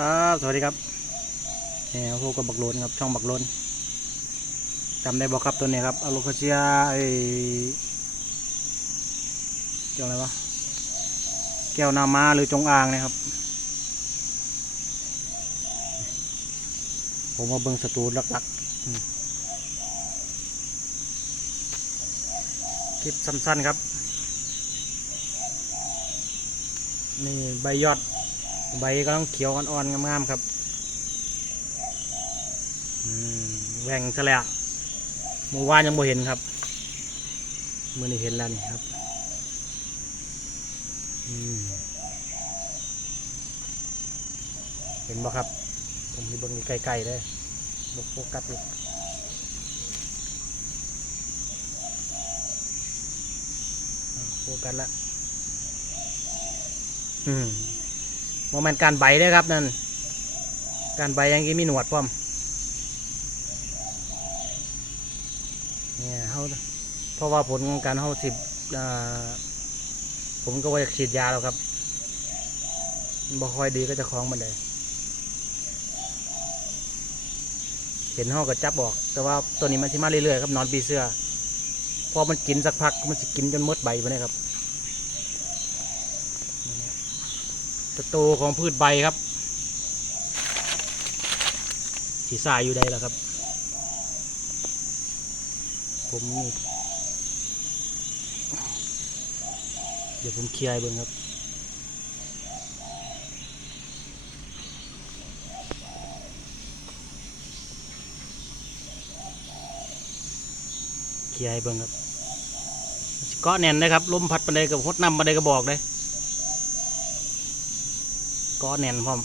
ครับสวัสดีครับเนี่ยพวกกับบักโลนครับช่องบักโลนจำได้บอกครับตัวนี้ครับอโลคาเซียไอเจ้าอะไรวะแก้วนามาหรือจงอางนะครับ ผมมาเบิ่งสตูหลักๆอืมคลิปสั้นๆครับ นี่ใบยอด ใบก็ต้องเขียวอ่อนๆงามๆครับแหว่งซะแล้วเมื่อวานยังบ่เห็นครับเมื่อนี้เห็นแล้วนี่ครับเห็นบ่ครับ ผมมีเบิ่งนี่ไกลๆเลยบกโฟกัสเลยอ่าโฟกัสละอืม โมเมนต์การใบเด้อครับนั่น การใบยังกี้มีหนวดพร้อม เนี่ยเขาเพราะว่าผลของการเขาสิบอ่าผมก็ว่าจะฉีดยาแล้วครับบ่ค่อยดีก็จะคล้องมันเลย เห็นเขาก็จับออก แต่ว่าตัวนี้มันสิมาเรื่อยๆครับนอนปีเสื้อ พอมันกินสักพักมันจะกินจนมดใบไปเลยครับ ศัตรูของพืชใบครับสีสายอยู่ใดแล้วครับ ผมนี่เดี๋ยวผมเคลียร์ให้เบิ่งครับเคลียร์เบิ่งครับเกาะแน่นนะครับลมพัดปันใดกับหดน้ำปันใดก็บอกเลย ก็แน่นพร้อม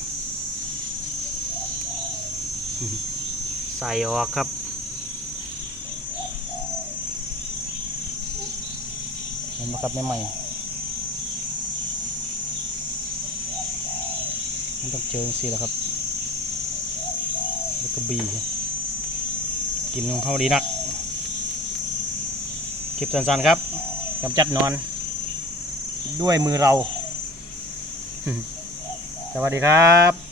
ใส่ออกครับเห็นไหมครับใหม่ๆมันต้องเจอสิแหละครับแล้วก็บีกินของเขาดีนัก คลิปสั้นๆครับกำจัดนอน ด้วยมือเรา สวัสดีครับ